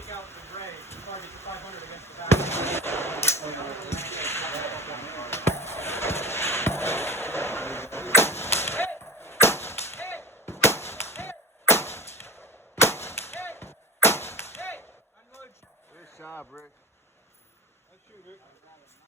take out the gray, target the 500 against the back.